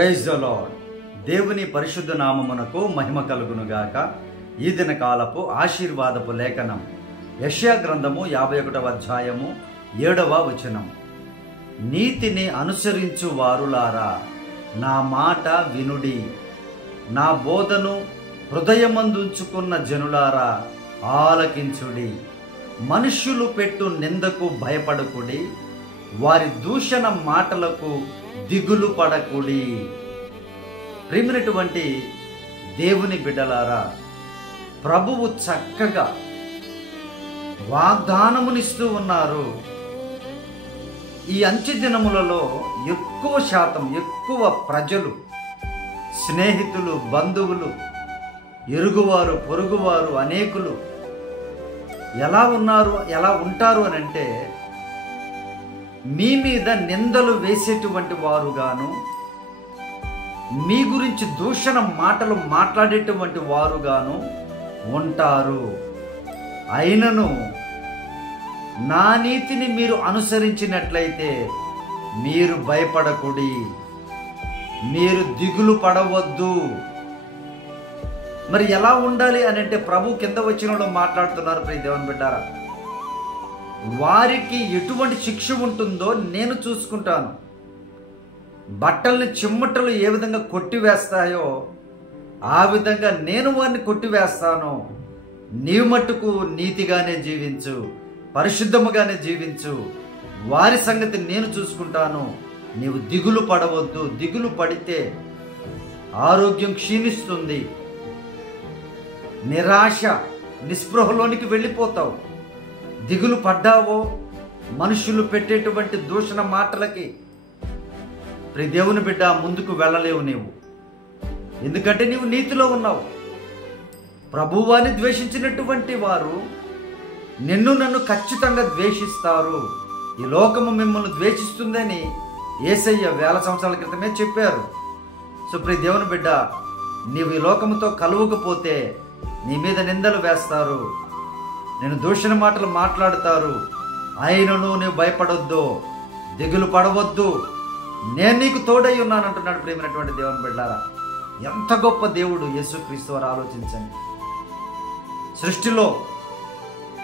Praise the lord. దేవుని పరిశుద్ధ నామమునకు మహిమ కలుగునుగాక. ఈ దిన కాలపు ఆశీర్వాదపు లేఖనం యెషయా గ్రంథము 51వ అధ్యాయము 7వ వచనం. నీతిని అనుసరించు వారులారా, నా మాట వినుడి. నా బోధను హృదయమందుంచుకున్న జనులారా, ఆలకించుడి. మనుష్యులు పెట్టు నిందకు భయపడకుడి, వారి దూషణ మాటలకు దిగులు పడకుడి. ప్రియమైనటువంటి దేవుని బిడ్డలారా, ప్రభువు చక్కగా వాగ్దానమునిస్తూ ఉన్నారు. ఈ అంచె దినములలో ఎక్కువ శాతం ఎక్కువ ప్రజలు, స్నేహితులు, బంధువులు, ఎరుగువారు, పొరుగువారు అనేకులు ఎలా ఉన్నారు, ఎలా ఉంటారు అని అంటే, మీ మీద నిందలు వేసేటువంటి వారుగాను, మీ గురించి దూషణ మాటలు మాట్లాడేటువంటి వారుగాను ఉంటారు. అయినను నా నీతిని మీరు అనుసరించినట్లయితే మీరు భయపడకుడి, మీరు దిగులు పడవద్దు. మరి ఎలా ఉండాలి అని అంటే, ప్రభు కింద వచ్చినలో మాట్లాడుతున్నారు. ప్రియ దేవుని బిడ్డారా, వారికి ఎటువంటి శిక్ష ఉంటుందో నేను చూసుకుంటాను. బట్టల్ని చిమ్మటలు ఏ విధంగా కొట్టివేస్తాయో ఆ విధంగా నేను వారిని కొట్టివేస్తాను. నీవు మట్టుకు నీతిగానే జీవించు, పరిశుద్ధముగానే జీవించు. వారి సంగతి నేను చూసుకుంటాను. నీవు దిగులు పడవద్దు. దిగులు పడితే ఆరోగ్యం క్షీణిస్తుంది, నిరాశ, నిస్పృహలోనికి వెళ్ళిపోతావు. దిగులు పడ్డావో మనుషులు పెట్టేటువంటి దూషణ మాటలకి ప్రియ దేవుని బిడ్డ ముందుకు వెళ్ళలేవు నీవు. ఎందుకంటే నీవు నీతిలో ఉన్నావు. ప్రభువాన్ని ద్వేషించినటువంటి వారు నన్ను ఖచ్చితంగా ద్వేషిస్తారు. ఈ లోకము మిమ్మల్ని ద్వేషిస్తుందని యేసయ్య 1000 సంవత్సరాల క్రితమే చెప్పారు. సో ప్రియ దేవుని బిడ్డ, నీవు ఈ లోకముతో కలువకపోతే నీ మీద నిందలు వేస్తారు, నేను దూషణ మాటలు మాట్లాడతారు. అయినను నీవు భయపడొద్దు, దిగులు పడవద్దు, నేను నీకు తోడై ఉన్నాను అంటున్నాడు. ప్రియమైనటువంటి దేవుని బిడ్డారా, ఎంత గొప్ప దేవుడు యేసుక్రీస్తు వారు. ఆలోచించండి,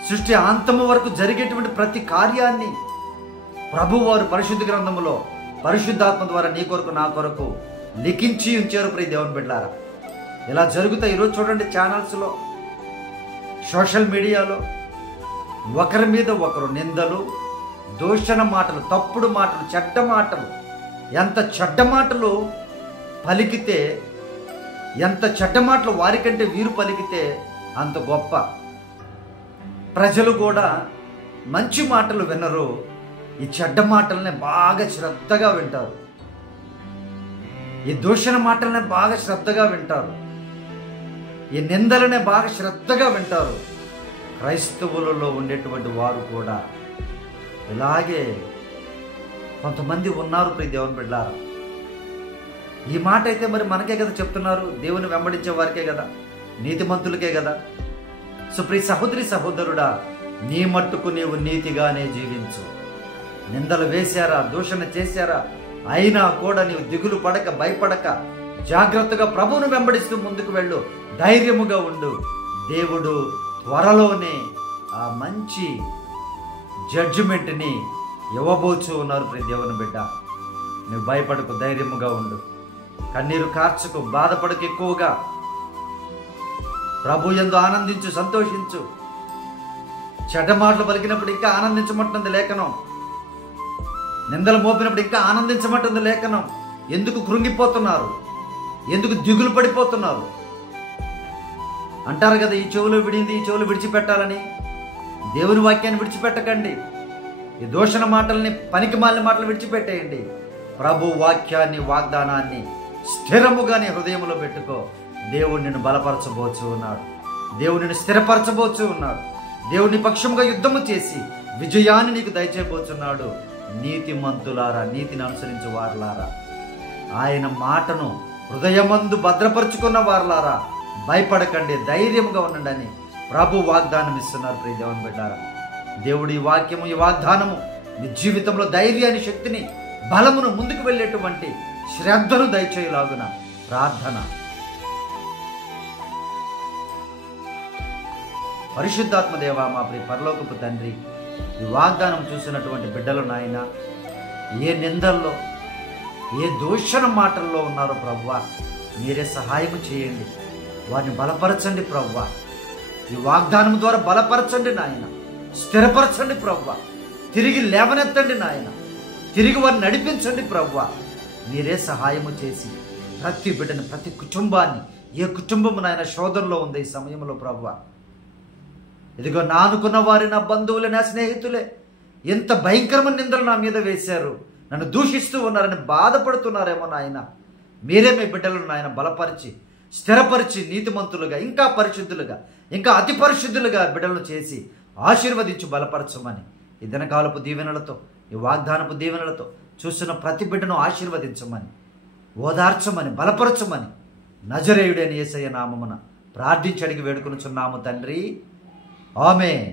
సృష్టి అంతము వరకు జరిగేటువంటి ప్రతి కార్యాన్ని ప్రభువారు పరిశుద్ధ గ్రంథములో పరిశుద్ధాత్మ ద్వారా నీ కొరకు నా కొరకు లిఖించి ఉంచారు. ప్రియ దేవుని బిడ్డారా, ఇలా జరుగుతాయి. ఈరోజు చూడండి, ఛానల్స్లో, సోషల్ మీడియాలో ఒకరి మీద ఒకరు నిందలు, దూషణ మాటలు, తప్పుడు మాటలు, చెడ్డ మాటలు. ఎంత చెడ్డ మాటలు పలికితే, ఎంత చెడ్డ మాటలు వారికంటే వీరు పలికితే అంత గొప్ప. ప్రజలు కూడా మంచి మాటలు వినరు, ఈ చెడ్డ మాటలనే బాగా శ్రద్ధగా వింటారు. ఈ దూషణ మాటలనే బాగా శ్రద్ధగా వింటారు. ఈ నిందలనే బాగా శ్రద్ధగా వింటారు. క్రైస్తవులలో ఉండేటువంటి వారు కూడా ఇలాగే కొంతమంది ఉన్నారు. ప్రియ దేవుని బిడ్డలారా, ఈ మాట అయితే మరి మనకే కదా చెప్తున్నారు, దేవుని వెంబడించే వారికే కదా, నీతిమంతులకే కదా. సో ప్రియ సహోదరి సహోదరుడా, నీ మట్టుకు నీవు నీతిగానే జీవించు. నిందలు వేశారా, దూషణ చేశారా, అయినా కూడా నీవు దిగులు పడక, భయపడక, జాగ్రత్తగా ప్రభువును వెంబడిస్తూ ముందుకు వెళ్ళు. ధైర్యముగా ఉండు. దేవుడు త్వరలోనే ఆ మంచి జడ్జిమెంట్ని ఇవ్వబోచు ఉన్నారు. ప్రియ దేవుని బిడ్డ, నువ్వు భయపడకు, ధైర్యముగా ఉండు. కన్నీరు కార్చుకు, బాధపడకు. ఎక్కువగా ప్రభు యందు ఆనందించు, సంతోషించు. చెడ్డ మాటలు పలికినప్పుడు ఇంకా ఆనందించమంటుంది లేఖనం. నిందలు మోపినప్పుడు ఇంకా ఆనందించమంటుంది లేఖనం. ఎందుకు కృంగిపోతున్నారు? ఎందుకు దిగులు పడిపోతున్నారు? అంటారు కదా, ఈ చెవులు విడింది, ఈ చెవులు విడిచిపెట్టాలని. దేవుని వాక్యాన్ని విడిచిపెట్టకండి. ఈ దూషణ మాటల్ని, పనికి మాలిన మాటలు విడిచిపెట్టేయండి. ప్రభు వాక్యాన్ని, వాగ్దానాన్ని స్థిరముగా నీ హృదయంలో పెట్టుకో. దేవుడు నిన్ను బలపరచబోచు ఉన్నాడు. దేవుడు నిన్ను స్థిరపరచబోచు ఉన్నాడు. దేవుని పక్షముగా యుద్ధము చేసి విజయాన్ని నీకు దయచేయబోచున్నాడు. నీతిమంతులారా, నీతిని అనుసరించు వారులారా, ఆయన మాటను హృదయమందు భద్రపరుచుకున్న వారులారా, భయపడకండి, ధైర్యముగా ఉండండి అని ప్రభు వాగ్దానం ఇస్తున్నారు. ప్రియ దేవుని బిడ్డారా, దేవుడి వాక్యము, ఈ వాగ్దానము నీ జీవితంలో ధైర్యాన్ని, శక్తిని, బలమును, ముందుకు వెళ్ళేటువంటి శ్రద్ధను దయచేయులాగున ప్రార్థన. పరిశుద్ధాత్మ దేవా, మా ప్రియ పరలోకపు తండ్రి, ఈ వాగ్దానం చూసినటువంటి బిడ్డలు నాయన ఏ నిందల్లో, ఏ దూషణ మాటల్లో ఉన్నారో ప్రభువా, మీరే సహాయం చేయండి. వారిని బలపరచండి ప్రభువా. ఈ వాగ్దానం ద్వారా బలపరచండి నాయన, స్థిరపరచండి ప్రభువా. తిరిగి లేవనెత్తండి నాయన, తిరిగి వారిని నడిపించండి ప్రభువా. మీరే సహాయము చేసి ప్రతి బిడ్డని, ప్రతి కుటుంబాన్ని, ఏ కుటుంబము నాయన శోధనలో ఉంది ఈ సమయంలో ప్రభువా, ఇదిగో నా అనుకున్న వారి, నా బంధువులే, నా స్నేహితులే ఎంత భయంకరమైన నిందలు నా మీద వేశారు, నన్ను దూషిస్తూ ఉన్నారని బాధపడుతున్నారేమో నాయన. మీరే మీ బిడ్డలను నాయన బలపరిచి, స్థిరపరిచి, నీతిమంతులుగా, ఇంకా పరిశుద్ధులుగా, ఇంకా అతి పరిశుద్ధులుగా బిడ్డలను చేసి ఆశీర్వదించి బలపరచమని ఈ దినకాలపు దీవెనలతో, ఈ వాగ్దానపు దీవెనలతో చూస్తున్న ప్రతి బిడ్డను ఆశీర్వదించమని, ఓదార్చమని, బలపరచమని నజరేయుడైన యేసయ్య నామమున ప్రార్థించి అడిగి వేడుకొనుచున్నాము తండ్రి. ఆమేన్.